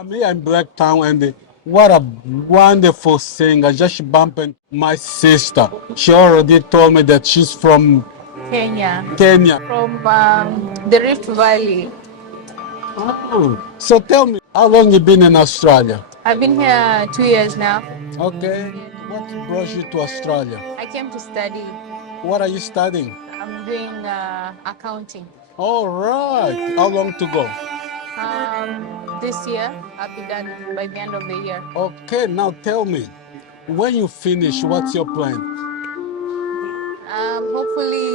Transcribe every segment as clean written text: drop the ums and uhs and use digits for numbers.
I'm here in Blacktown, and what a wonderful singer. Just bumping my sister. She already told me that she's from Kenya, Kenya. from the Rift Valley. Oh, so tell me, how long you been in Australia? I've been here 2 years now. Okay. What brought you to Australia? I came to study. What are you studying? I'm doing accounting. All right. How long to go? This year, I'll be done by the end of the year. Okay, now tell me, when you finish, what's your plan? Hopefully,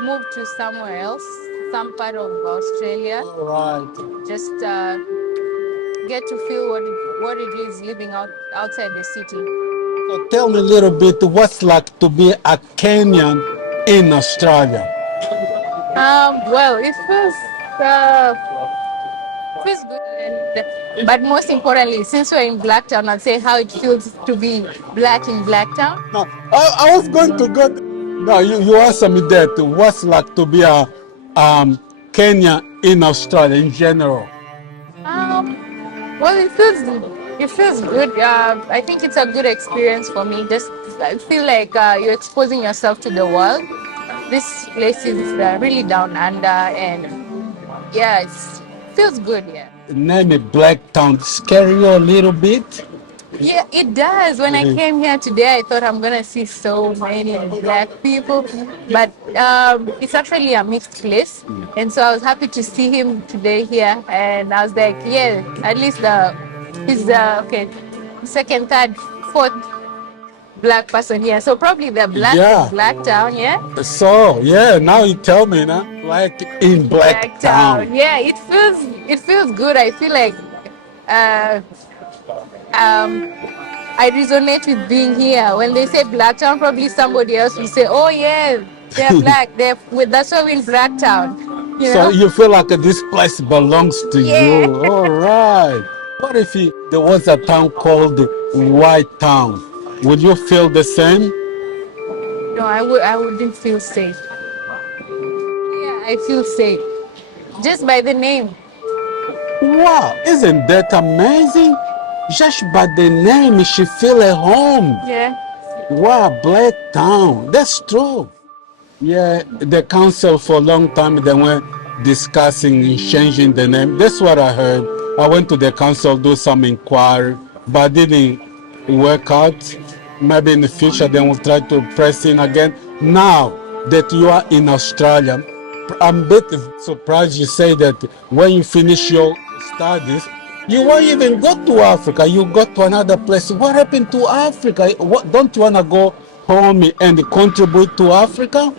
move to somewhere else, some part of Australia. All right. Just get to feel what it is living outside the city. So tell me a little bit what's like to be a Kenyan in Australia. Well, it feels good, but most importantly, since we're in Blacktown, I'd say how it feels to be black in Blacktown. No, I was going to go. No, you answer me that. What's like to be a Kenya in Australia in general? Well, it feels good. I think it's a good experience for me. Just I feel like you're exposing yourself to the world. This place is really down under, and yeah, it feels good. Yeah. Name it Blacktown. Scare you a little bit? Yeah, it does. When I Yeah. came here today, I thought I'm gonna see so many black people, but it's actually a mixed place, and so I was happy to see him today here. And I was like, yeah, at least he's okay, second, third, fourth black person here. So probably the black Yeah. black town, yeah. So yeah, now you tell me now, like in Black Blacktown. town, yeah. It feels good. I feel like uh, um, I resonate with being here. When they say Blacktown, probably somebody else will say, "Oh yeah, they're black. That's why we're in Blacktown." You So know? you feel like this place belongs to Yeah. you. All right. What if there was a town called White Town? Would you feel the same? No, I wouldn't feel safe. Yeah, I feel safe just by the name. Wow, isn't that amazing? Just by the name, she feel at home. Yeah. Wow, Black Town. That's true. Yeah, the council for a long time they were discussing changing the name. That's what I heard. I went to the council do some inquiry, but didn't work out. Maybe in the future they will try to press in again. Now that you are in Australia, I'm a bit surprised you say that when you finish your studies, you won't even go to Africa. You go to another place. What happened to Africa? What, don't you want to go home and contribute to Africa?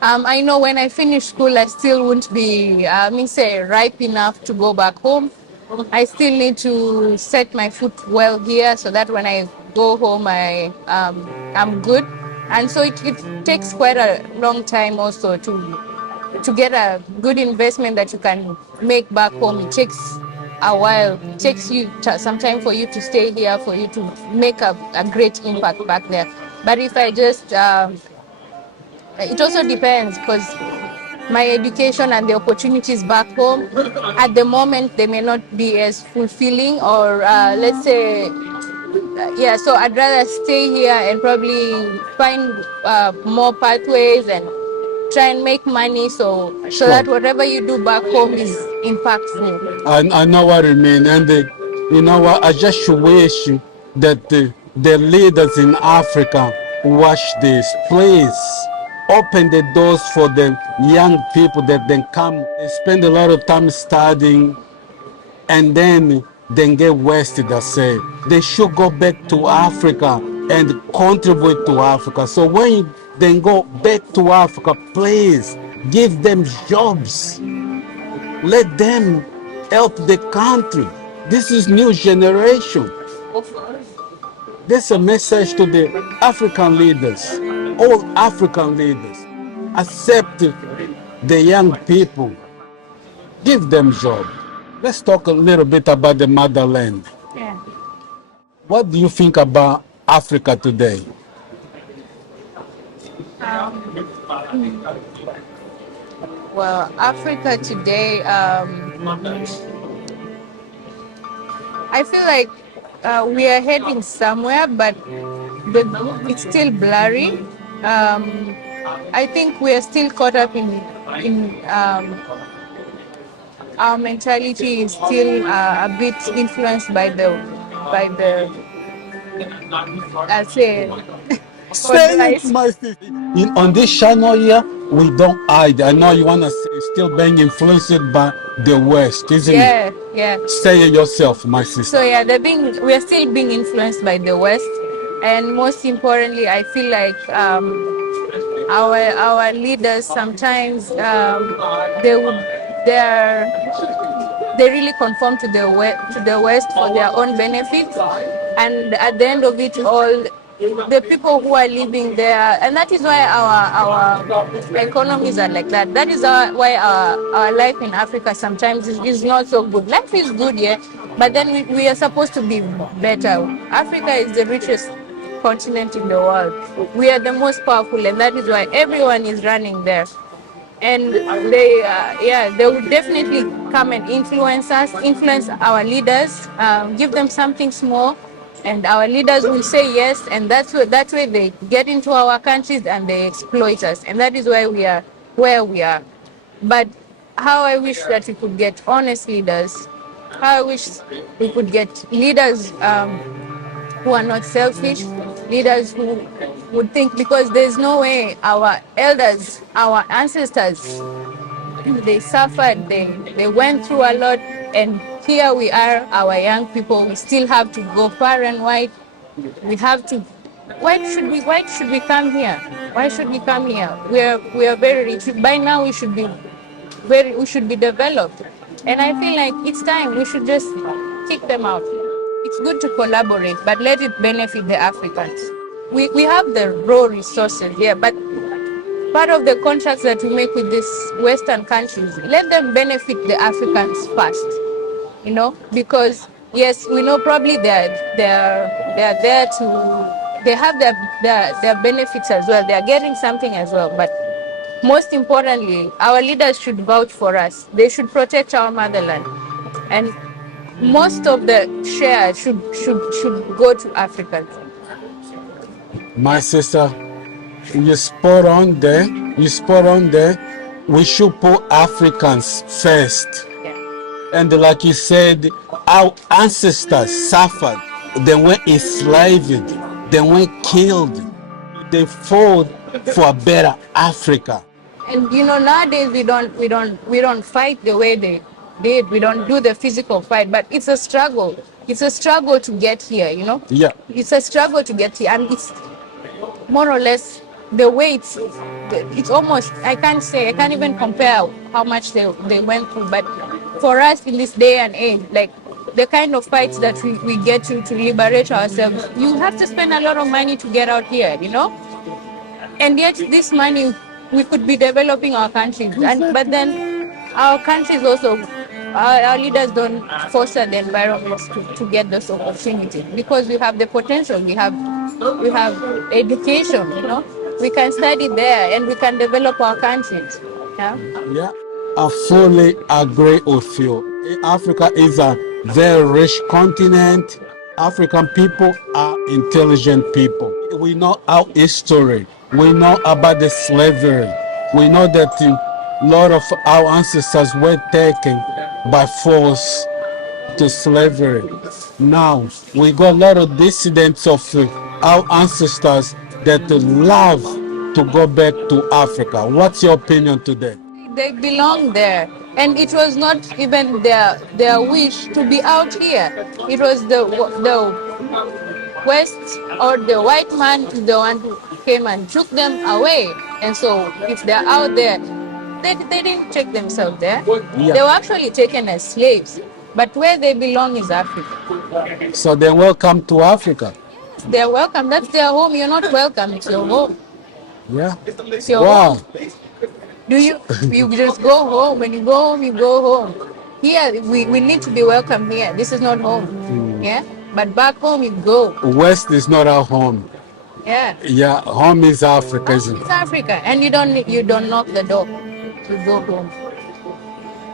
I know when I finish school, I still won't be, say, ripe enough to go back home. I still need to set my foot well here so that when I go home, I'm good. And so it takes quite a long time also to get a good investment that you can make back home. It takes a while. It takes you some time for you to stay here, for you to make a great impact back there. But if I just it also depends because my education and the opportunities back home at the moment they may not be as fulfilling or let's say yeah, so I'd rather stay here and probably find more pathways and try and make money so that Sure. whatever you do back home is impactful. I know what you mean. And you know what? I just wish that the leaders in Africa watch this. Please open the doors for the young people that then come. They spend a lot of time studying and then get wasted. I say they should go back to Africa and contribute to Africa. So when you then go back to Africa, please give them jobs. Let them help the country. This is new generation. This is a message to the African leaders, all African leaders. Accept the young people. Give them job. Let's talk a little bit about the motherland. Yeah. What do you think about Africa today? Well, Africa today, I feel like we are heading somewhere, but it's still blurry. I think we are still caught up in our mentality is still a bit influenced by the I say what do Say I it, say? my sister. On this channel here, we don't hide. I know you want to say still being influenced by the West, isn't it? Yeah, yeah. Say it yourself, my So sister. yeah, we are still being influenced by the West, and most importantly, I feel like our leaders sometimes they're they really conform to the West for their own benefit, and at the end of it all, the people who are living there, and that is why our economies are like that. That is why our life in Africa sometimes is not so good. Life is good, yeah, but then we are supposed to be better. Africa is the richest continent in the world. We are the most powerful, and that is why everyone is running there. And they will definitely come and influence us, influence our leaders, give them something small, and our leaders will say yes, and that way they get into our countries and they exploit us, and that is why we are where we are. But how I wish that we could get honest leaders, how I wish we could get leaders who are not selfish, leaders who would think, because there's no way our elders, our ancestors, they suffered, they went through a lot, and here we are, our young people, we still have to go far and wide. We have to. Why should we come here? Why should we come here? We are very rich. By now we should be developed. And I feel like it's time we should just kick them out. It's good to collaborate, but let it benefit the Africans. We have the raw resources here, but part of the contracts that we make with these Western countries, let them benefit the Africans first, because yes, we know probably they're there to, they have their benefits as well. They are getting something as well, but most importantly, our leaders should vouch for us. They should protect our motherland, and most of the share should go to Africans. My sister, you spot on there. You spot on there. We should put Africans first. Yeah. And like you said, our ancestors suffered. They were enslaved. They were killed. They fought for a better Africa. And nowadays we don't fight the way they did. We don't do the physical fight, but it's a struggle. It's a struggle to get here. Yeah. It's a struggle to get here, and it's more or less the way it's almost, I can't even compare how much they went through. But for us in this day and age, like the kind of fights that we get to liberate ourselves, you have to spend a lot of money to get out here. And yet this money, we could be developing our countries, but then our countries also, our leaders don't foster the environments to get those opportunities, because we have the potential, we have education. We can study there and we can develop our countries. Yeah, I fully agree with you. Africa is a very rich continent. African people are intelligent people. We know our history. We know about the slavery. We know that a lot of our ancestors were taken by force to slavery. Now we got a lot of dissidents of our ancestors that love to go back to Africa. What's your opinion to that? They belong there, and it was not even their wish to be out here. It was the West, or the white man, the one who came and took them away. And so if they're out there, they didn't take themselves there. Yeah. They were actually taken as slaves. But where they belong is Africa. So they're welcome to Africa. They're welcome. That's their home. You're not welcome. It's your home. Yeah. It's your Wow. home. You just go home. When you go home, you go home. Here, we need to be welcome here. This is not home. Yeah? But back home, you go. West is not our home. Yeah. Yeah, home is Africa, isn't it? It's Africa. And you don't knock the door. You go home.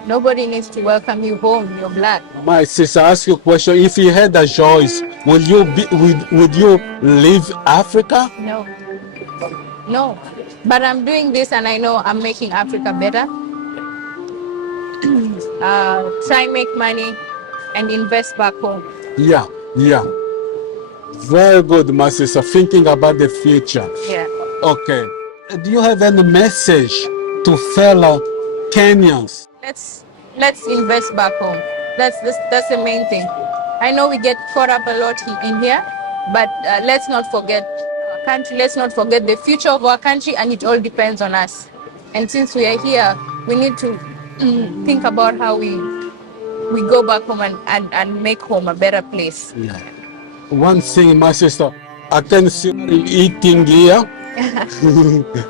Nobody needs to welcome you home. You're black. My sister, ask you a question. If you had a choice, would you leave Africa? No, no. But I'm doing this, and I know I'm making Africa better. Try make money and invest back home. Yeah, yeah. Very good, my sister. Thinking about the future. Yeah. Okay. Do you have any message to fellow Kenyans? Let's invest back home. That's the main thing. I know we get caught up a lot in here, but let's not forget our country. Let's not forget the future of our country, and it all depends on us. And since we are here, we need to think about how we go back home and make home a better place. Yeah. One thing, my sister, I can see you eating here.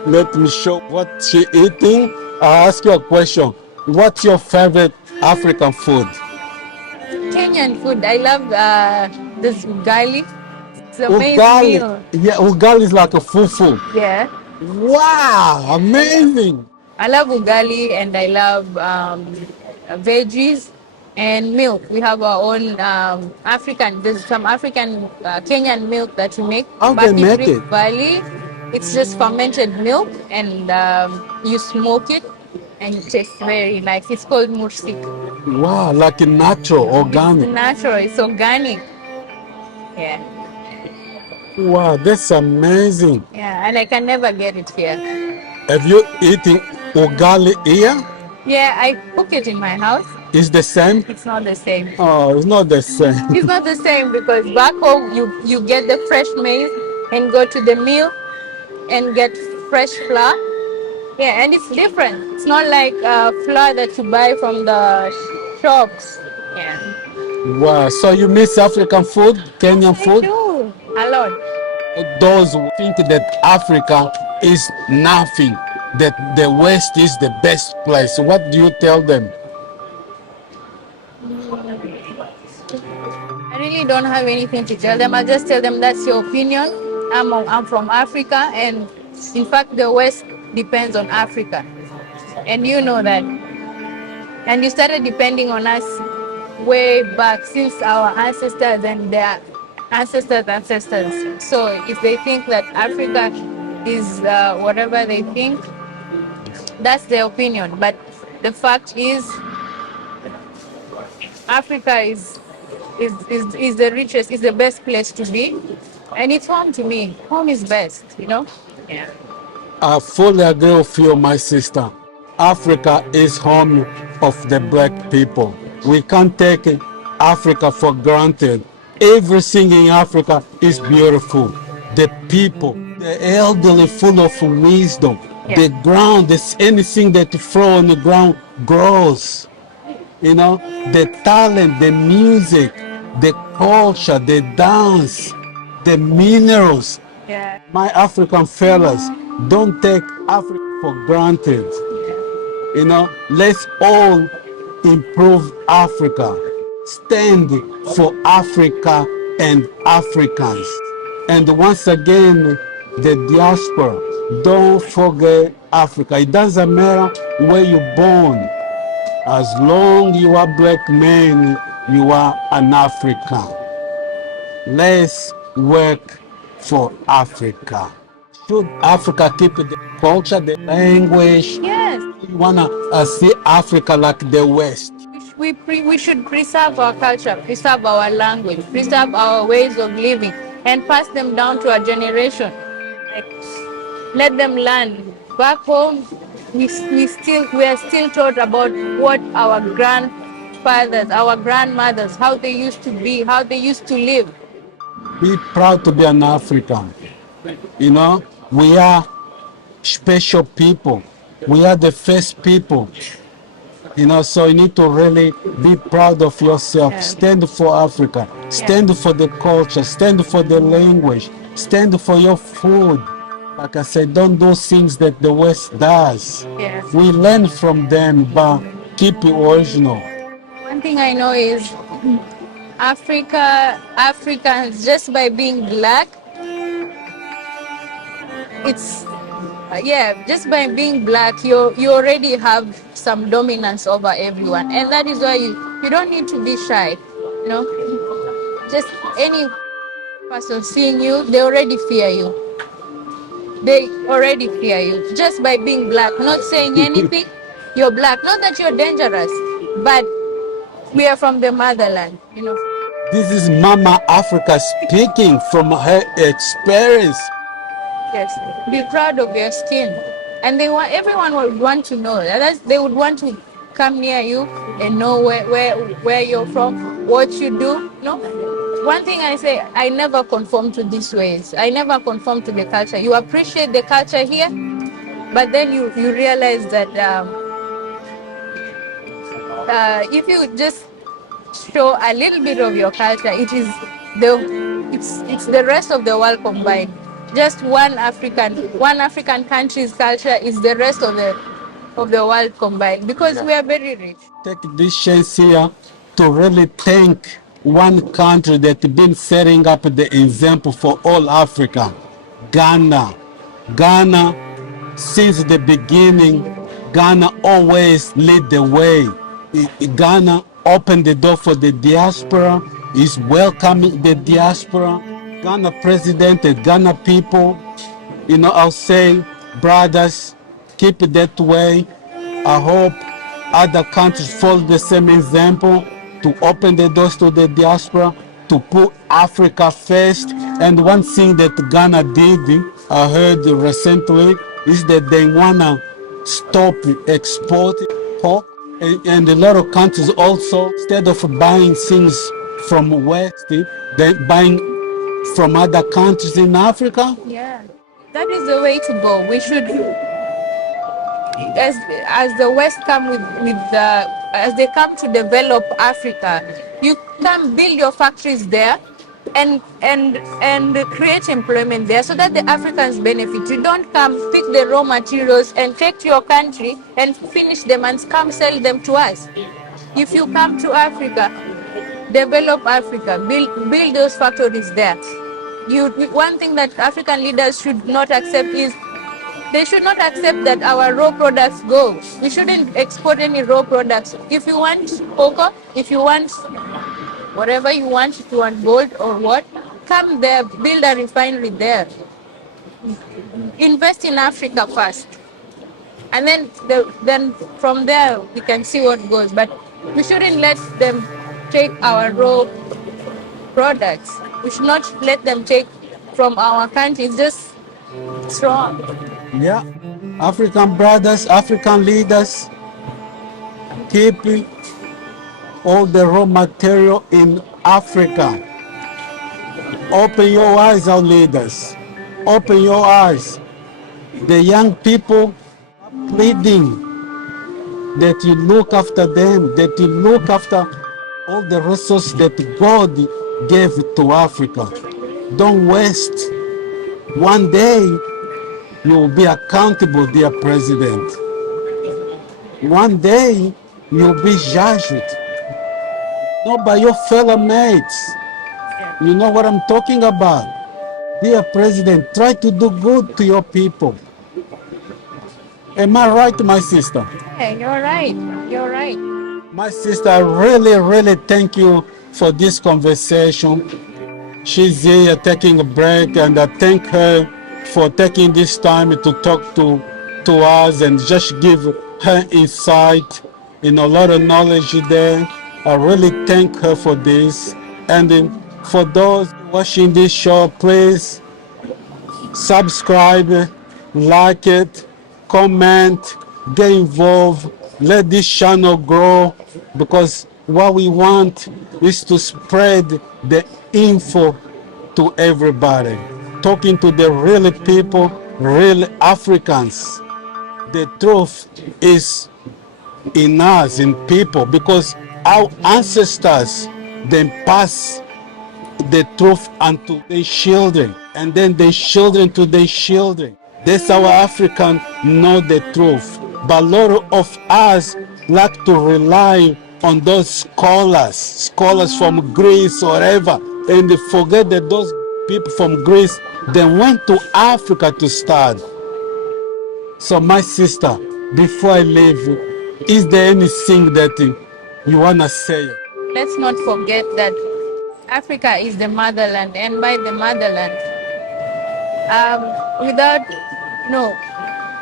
Let me show what she eating. I'll ask you a question. What's your favorite African food? Kenyan food. I love this ugali. It's an amazing Ugali. meal. Yeah, ugali is like a fufu. Yeah. Wow, amazing. I love ugali and I love veggies and milk. We have our own African, there's some African Kenyan milk that we make. How Back they in make Rift it? Valley, it's just fermented milk and you smoke it and it tastes very nice. It's called mursik. Wow, like a natural, It's organic. natural, it's organic. Yeah. Wow, that's amazing. Yeah, and I can never get it here. Have you eaten ugali here? Yeah, I cook it in my house. Is the same? It's not the same. Oh, it's not the same. It's not the same because back home you get the fresh maize and go to the mill and get fresh flour. Yeah, and it's different. It's not like flour that you buy from the shops. Yeah, Wow, so you miss African food, Kenyan I food? do a lot. Those who think that Africa is nothing, that the West is the best place, what do you tell them? I really don't have anything to tell them. I just tell them that's your opinion. I'm from Africa, and in fact, the West depends on Africa, and you know that. And you started depending on us way back since our ancestors and their ancestors. So if they think that Africa is whatever they think, that's their opinion. But the fact is, Africa is the richest, is the best place to be, and it's home to me. Home is best, you know. Yeah. I fully agree with you, my sister. Africa is home of the black people. We can't take Africa for granted. Everything in Africa is beautiful. The people, the elderly, full of wisdom. Yeah. The ground, anything that you throw on the ground grows. You know, the talent, the music, the culture, the dance, the minerals. Yeah. My African fellas, don't take Africa for granted. You know, let's all improve Africa. Stand for Africa and Africans. And once again, the diaspora, don't forget Africa. It doesn't matter where you're born. As long you are black man, you are an African. Let's work for Africa. Should Africa keep the culture, the language? Yes. You wanna see Africa like the West? We should preserve our culture, preserve our language, preserve our ways of living, and pass them down to our generation. Like, let them learn. Back home, we are still taught about what our grandfathers, our grandmothers, how they used to be, how they used to live. Be proud to be an African. You know, we are special people. We are the first people. You know, so you need to really be proud of yourself. Yeah. Stand for Africa. Stand for the culture. Stand for the language. Stand for your food. Like I said, don't do things that the West does. Yes. We learn from them, but keep it original. One thing I know is Africans, just by being black, it's yeah, just by being black, you already have some dominance over everyone, and that is why you don't need to be shy. You know, just any person seeing you, they already fear you. They already fear you just by being black, not saying anything. You're black, not that you're dangerous, but we are from the motherland. You know. This is Mama Africa speaking from her experience. Yes, be proud of your skin, and everyone would want to know. They would want to come near you and know where you're from, what you do. No, one thing I say, I never conform to these ways. I never conform to the culture. You appreciate the culture here, but then you realize that if you just show a little bit of your culture, it's the rest of the world combined. Just one African country's culture is the rest of the world combined, because we are very rich. Take this chance here to really thank one country that's been setting up the example for all Africa, Ghana. Ghana, since the beginning, Ghana always lead the way. Ghana opened the door for the diaspora, is welcoming the diaspora. Ghana president and Ghana people, I'll say, brothers, keep it that way. I hope other countries follow the same example to open the doors to the diaspora, to put Africa first. And one thing that Ghana did, I heard recently, is that they wanna stop exporting pork. And a lot of countries also, instead of buying things from West, they buying from other countries in Africa. Yeah, that is the way to go. We should, as the West come with the as they come to develop Africa, you can build your factories there and create employment there so that the Africans benefit. You don't come pick the raw materials and take to your country and finish them and come sell them to us. If you come to Africa, develop Africa, build those factories there. One thing that African leaders should not accept is they should not accept that our raw products go. We shouldn't export any raw products. If you want cocoa, if you want whatever you want, if you want gold or what, come there, build a refinery there. Invest in Africa first. And then from there we can see what goes. But we shouldn't let them take our raw products. We should not let them take from our country. It's just strong. Yeah, African brothers, African leaders, keep all the raw material in Africa. Open your eyes, our leaders. Open your eyes. The young people pleading that you look after them, that you look after all the resources that God gave to Africa. Don't waste. One day you will be accountable, dear President. One day you'll be judged, not by your fellow mates. You know what I'm talking about. Dear President, try to do good to your people. Am I right, my sister? Yeah, you're right. You're right. My sister, I really, really thank you for this conversation. She's here taking a break, and I thank her for taking this time to talk to us and just give her insight in a lot of knowledge there. I really thank her for this. And for those watching this show, please subscribe, like it, comment, get involved, let this channel grow, because what we want is to spread the info to everybody, talking to the real people, real Africans. The truth is in us, in people, because our ancestors then pass the truth unto their children, and then their children to their children. That's how Africans know the truth. But a lot of us like to rely on those scholars from Greece or wherever, and they forget that those people from Greece, they went to Africa to study. So my sister, before I leave, is there anything that you wanna say? Let's not forget that Africa is the motherland, and by the motherland, without no,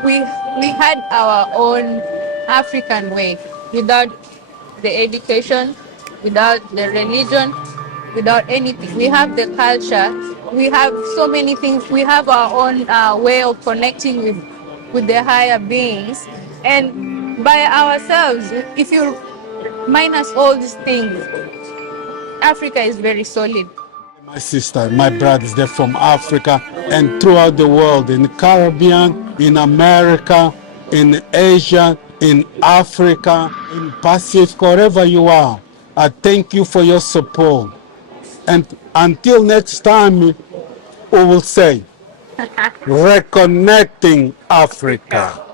we had our own African way, without the education, without the religion, without anything. We have the culture, we have so many things. We have our own way of connecting with the higher beings, and by ourselves. If you minus all these things, Africa is very solid. My sister, my brothers, they're from Africa and throughout the world, in the Caribbean, in America, in Asia, in Africa, in Pacific, wherever you are. I thank you for your support. And until next time, we will say, reconnecting Africa.